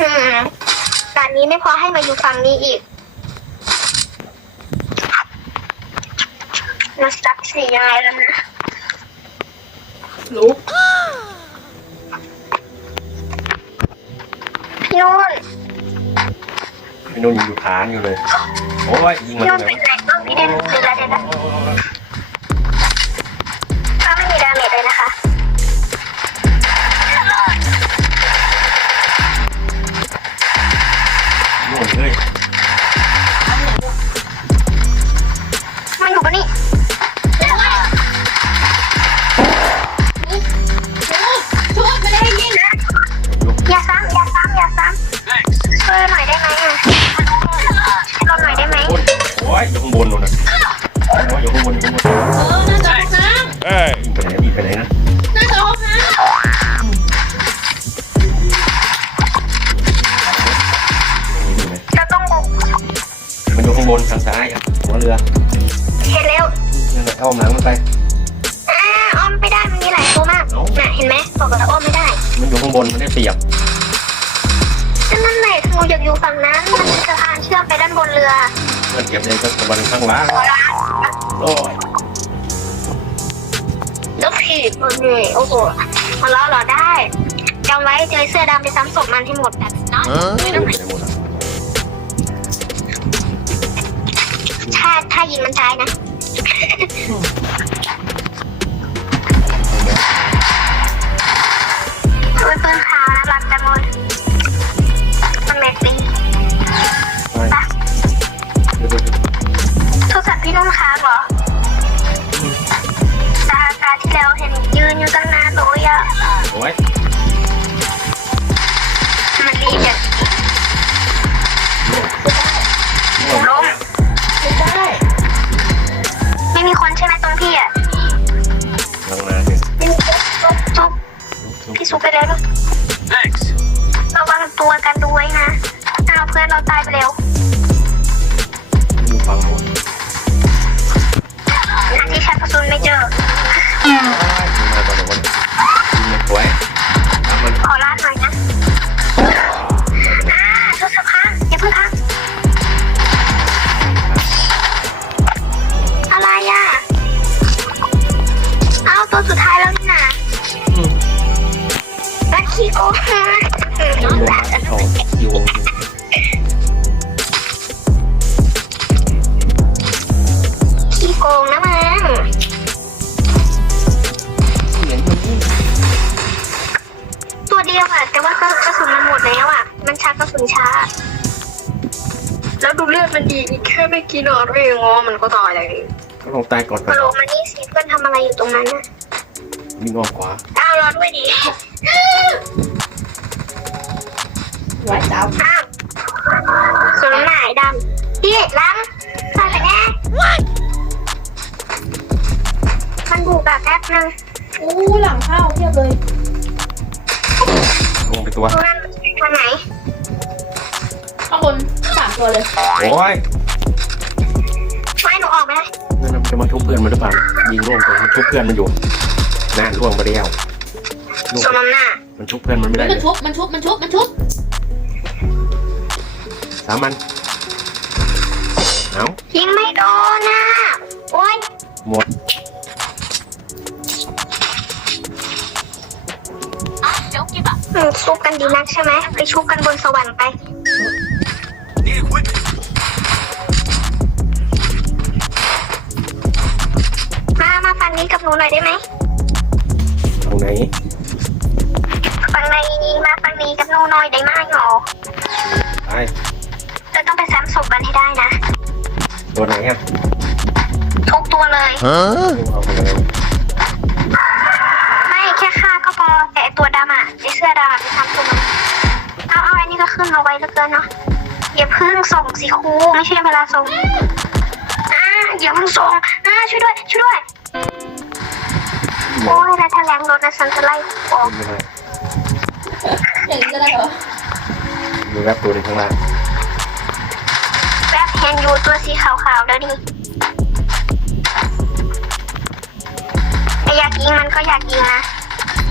อืมด่านนี้ไม่พอให้มาอยู่ฝั่งนี้อีกมาสักสียังไงแล้วนะรู้พี่นุ่นพี่นุ่นยังอยู่ฐานอยู่เลย โอ้ยยิงมันพี่นุ่นเลเป็ยนไรบ้างพี่เด่นคืออะไรเด่นนะถ้า บนทางซ้ายอะหัวเรือเห็นแล้วนั่นแหละเอาหลังมันไปอ่าอ้อมไม่ได้มันมีหลายตัวมากน่ะเห็นไหมบอกแล้วอ้อมไม่ได้ มันอยู่ข้างบนมันได้เปรียบก็นั่นแหละคืออยากอยู่ฝั่งนั้นมันเป็นสะพานเชื่อมไปด้านบนเรือมันเก็บเลยก็ตะวันข้างล่างโอ้ยแล้วผีบนนี่โอ้โหมาล้อเหรอได้จำไว้เจอเสื้อดำไปซ้ำศพมันให้หมดแบบนั้นไม่ได้หมด ถ้ายิงมันตายนะ อันที่ชักกระสุนไม่เจอยิงมาก่อนเดี๋ยวมันยิงมันสวยทำมันขอลาดหน่อยนะอ่าโทรศัพท์พังอย่าเพิ่งพังอะไรอะ เอ้าตัวสุดท้ายแล้วนี่นะอืมลักขี้โกงอยู่วงมาที่สองอยู่วงอยู่ ตัวเดียวอะแต่ว่ากระสุนมันหมดแล้วอะมันชักกระสุนช้า แล้วดูเลือดมันดีอีกแค่ไม่กี่นัดเองอ๋อมันก็ตายเลยก็ลงใต้ก่อนไปมาโลมานี่สิเพื่อนทำอะไรอยู่ตรงนั้นนะวิ่งอ้อมขวาอ้าวรอด้วยดิไหวจับอ้าวส่วนน้ำหนายดำพี่ล้างใส่ไปแน่มันบุกแบบแป๊บนึงอู้หลังเข้าเทียบเลย ลงไปตัวตรงนั้นทางไหนข้างบนสามตัวเลยโอ้ยไม่หนูออกไม่ได้นั่นมันจะมาทุบเพื่อนมันหรือเปล่ายิงล่วงไปมันทุบเพื่อนมันอยู่นั่นล่วงไปแล้วล่วงส่วนน้ำหน้ามันทุบเพื่อนมันไม่ได้มัเลนยชุบมันชุบมันชุบมันชุบสามมันเอายิงไม่โดนนะโอ๊ยหมด อืมซุกกันดีนักใช่ไหมไปชุบกันบนสวรรค์ไป มามาฝั่งนี้กับหนูหน่อยได้ไหมตรงไหนฝั่งในมาฝั่งนี้กับหนูหน่อยได้ไหมหรอไปจะต้องไปแซมศพกันให้ได้นะ ตัวไหนอะทุกตัวเลย เอาไปเลย นนี้ก็ขึ้นมาไว้เหลือเกินเนาะอย่าเพิ่งส่งสิครูไม่ใช่เวลาส่งอ่าอย่าเพิ่งส่งอ่าช่วยด้วยช่วยด้วยหมโอ้ดยแล้วถ้าแรงรถนะฉันจะไล่ออกไม่ได้อย่างนี้ก็ได้เหรอดูแวบตัวหนึ่งข้างล่างแป๊บเห็นอยู่ตัวสีขาวๆแล้วดิแต่อยากยิงมันก็อยากยิงนะ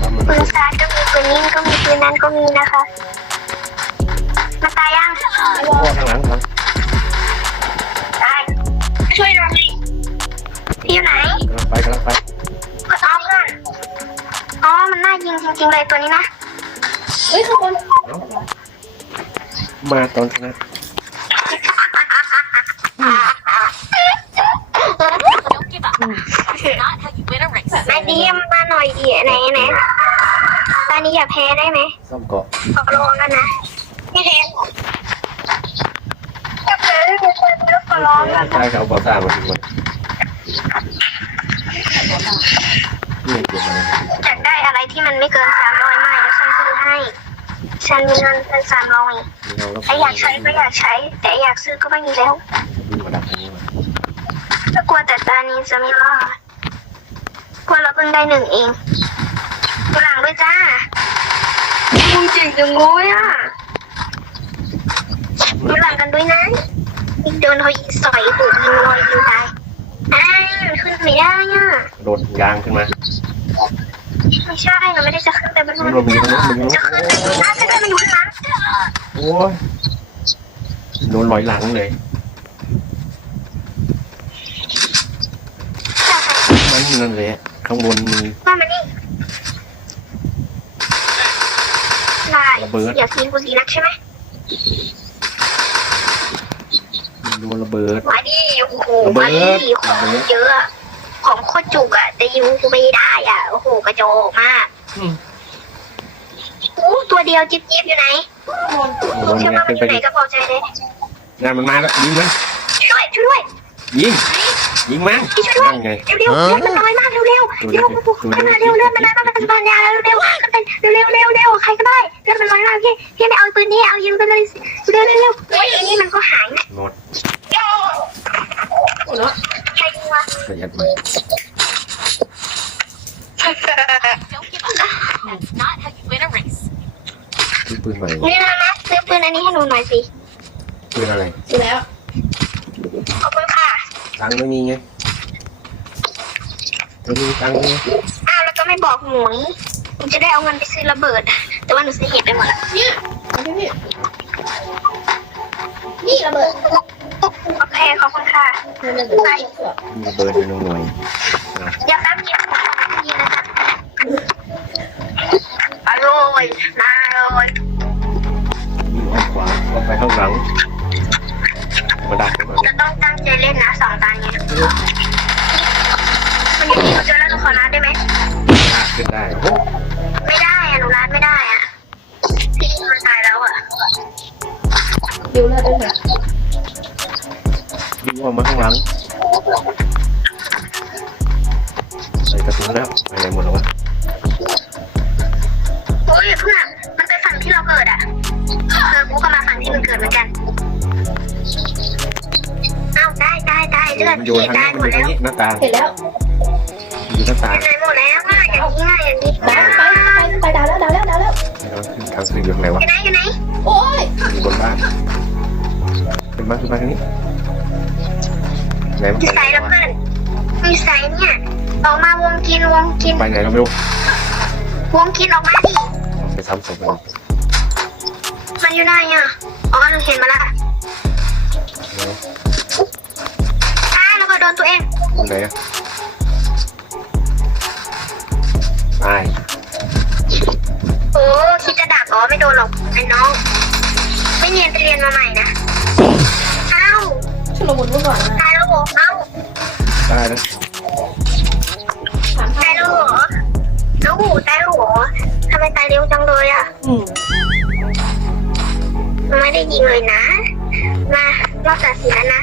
สามมันปืนซ้ายก็มีปืนยิงก็มีปืนนั้นก็มีนะคะ มันตายยังไอ้วโอ้อลข้างหลังข้างหลังตายช่วยหน่อยพี่อยู่ไหนกำลังไปกำลังไปกดออฟเพื่อนอ๋อมันน่ายิงจริงๆเลยตัวนี้นะเฮ้ยข้างบนมาตอนชนะ Don't give up. It's not how you win a race. นายดีมมาหน่อยดีไหนไหนตอนนี้อย่าแพ้ได้ไหมซ่อมเกาะขอร้องกันนะ ไม่แพ้าแพ้ไม่แพ้ขอร้องกันใช่เขาบอกสร้ามาถึงมันนี่เก็บมาอยากได้อะไรที่มันไม่เกินสามร้อยไม่แล้วฉันซื้อให้ ฉันมีเงินเป็นสามร้อยเราแล้วถ้าอยากใช้ก็อยากใช้ แต่อยากซื้อก็ไม่มีแล้วดูมาดักนี้มาก็กลัวแต่ตานี้จะไม่รอดกลัวเราเพิ่งได้หนึ่งเองตัวหลังด้วยจ้ามึงจริงจังเลยอะ ดูหลังกันด้วยนะอีกโดนเขายิงสอยหูยิงลอยยิงตายอ้าวมันขึ้นไม่ได้อะโดดยางขึ้นมาไม่ใช่มันไม่ได้จะขึ้นไปบนมันนู้นมีตรงนู้นมันมีจะตรงขึ้นนู้นน่าจะขึ้นมันอยู่ข้างหลังโอ้ยโดนลอยหลังเลยมันนั่นแหละข้างบนมีว่ามันนี่ได้ระเบิดอยากกินกูสีนักใช่ไหม โดนระเบิด มาดิโอ้โหระเบิมาดดิของเยอะอะของโคตรจุกอะแต่ยิงกูไม่ได้อะโอ้โหกระโจกมากอืม อู้ตัวเดียวจิ๊บจิ๊บอยู่ไหนโดนเชื่อไงว่ามัเป็นนอยู่ไหนไปดิก็พอใจเลยงานมันมาแล้วยิงมันช่วยช่วยด้วยยิงยิงมันพี่ช่วยด้วยนั่นไง เร็วๆเลือดมันน้อยมาก เร็วๆเร็วๆเร็วขึ้นมาเร็วเลือดมันน้อยมากมันเป็นปัญญาแล้วเร็วๆขึ้นไปเร็วๆเร็วๆเร็วๆใครก็ได้เลือดมันน้อยมากพี่พี่ไม่เอาปืนนี้เอายิงไปเลยเร็วๆเร็วๆเฮ้ยอันนี้มันก็หายนะหมดโอ้เนาะใครยิงวะประหยัดมา Don't give up. That's not how you win a race. ซื้อปืนใหม่นี่นะนะซื้อปืนอันนี้ให้หนูหน่อยสิปืนอะไรดูแล้วขอบคุณค่ะตังค์ไม่มีไงไม่มีตังค์ไงอ้าวแล้วก็ไม่บอกหมูนี่หนูจะได้เอาเงินไปซื้อระเบิด แต่ว่าหนูซื้อเห็ดไปหมดแล้วเนี่ยเอาพี่พี่นี่ระเบิดโอเคขอบคุณค่ะมันระเบิดมีระเบิดอยู่หน่อยนะอย่าแป๊บเดียวดีนะจ๊ะอร่อยน่าอร่อยวิ่งออกขวาออกไปข้างหลังมาดักมาจะต้องตั้งใจเล่นนะสองตาเนี่ยมันยังมี หนูเจอแล้วหนูขอร้านได้ไหมลากขึ้นได้โอ้ไม่ได้อะหนูร้านไม่ได้อะพี่มันตายแล้วอะดิวเลือดด้วยเนี่ยวิ่งออกมาข้างหลังใส่กระสุนแล้วไปไหนหมดแล้ววะโอ้ยเพื่อนมันไปฝั่งที่เราเกิดอะเออกูก็มาฝั่งที่มึงเกิดเหมือนกันอ้าวได้ได้ได้เลือดมันโยพี่นทางได้นี้หมมันดอยู่แล้วทางนี้หน้าต่างเห็นแล้วอ ยู่หน้าต่างได้หมดแล้วอะอย่างนี้อะอย่างนี้ไปไปไปไปดาวแล้วดาวแล้วดาวแล้วทางขึ้นอยู่ข้างไหนวะอยู่ไหนอยู่ไหนโอ้ยอยู่บนบ้านขึ้นมาขึ้นมาทางนี้ไหนมันอยู่ไหนแล้ววะเพื่อนมีไซเนี่ยออกมาวงกินวงกินไปไหนเราไม่รู้วงกินออกมาดิไปซ้ำศพมันมันอยู่ไหนอะอ๋อหนูเห็นมาละอ้าแล้วก็โดนตัวเองไหนอะ ตายโอ้คิดจะดักอ๋อไม่โดนหรอกไอ้น้อง ไม่เรียนไปเรียนมาใหม่นะอ้าวชุลมุนวุ่นวายมากตายแล้วเหรอเอ้าตายแล้วถามตายแล้วเหรอแล้วหูตายแล้วเหรอทำไมตายเร็วจังเลยอะอืมไม่ได้ยิงเลยนะ มารอบตัดสินแล้วนะ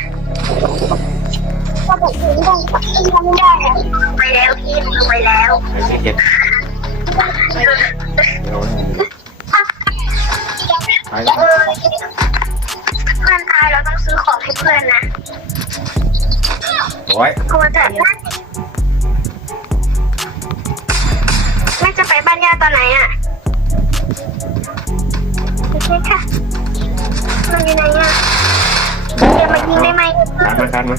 ว่าผมถึงต้องทำไม่ได้อะไปแล้วพี่ลงไปแล้วไอ้ที่เห็ดไปเดี๋ยวตายแล้วเออเพื่อนตายเราต้องซื้อของให้เพื่อนนะโอ้ยกลัวจะแม่จะไปบ้านยาตอนไหนอะโอเคค่ะมันอยู่ไหนอะเดี๋ยวมายิงได้ไหมตามมาตามมา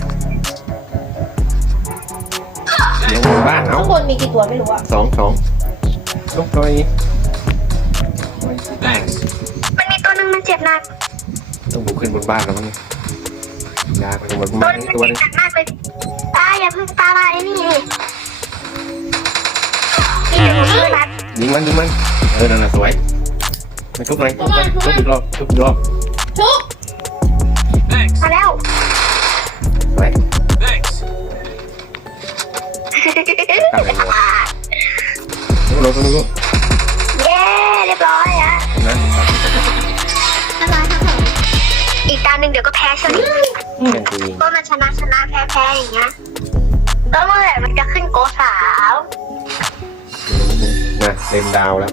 านเอาข้างบนมีกี่ตัวไม่รู้อะสองสองลูกหน่อยไม่ได้มันมีตัวหนึ่งมันเจ็บหนักต้องบุกขึ้นบนบ้านแล้วมั้งเนี่ยยากไปบนโดบ้านนนี่มันตัวตินึดงกันมากเลยตาอย่าเพิ่งตามาไอ้นี่นี่นี่หนูชื่อนัดยิงมันยิงมันเออนั่นน่ะสวยไม่ทุบเลยทุบเลยทุบอีกรอบทุบอีกรอบทุกมาแล้วไปตั้งเลยทุบรถทุบรถเย้เรียบร้อยอะนะอะไรครับผมอีกตาหนึ่งเดี๋ยวก็แพ้ใช่ไหมแข่งจริงก็มันชนะชนะแพ้แพ้อย่างเงี้ยแล้วเมื่อไหร่มันจะขึ้นโกสาวนะเต็มดาวแล้ว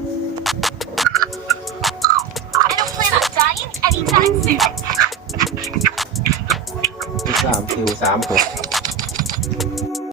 I don't plan on dying anytime soon. ที่สามคิวสามหก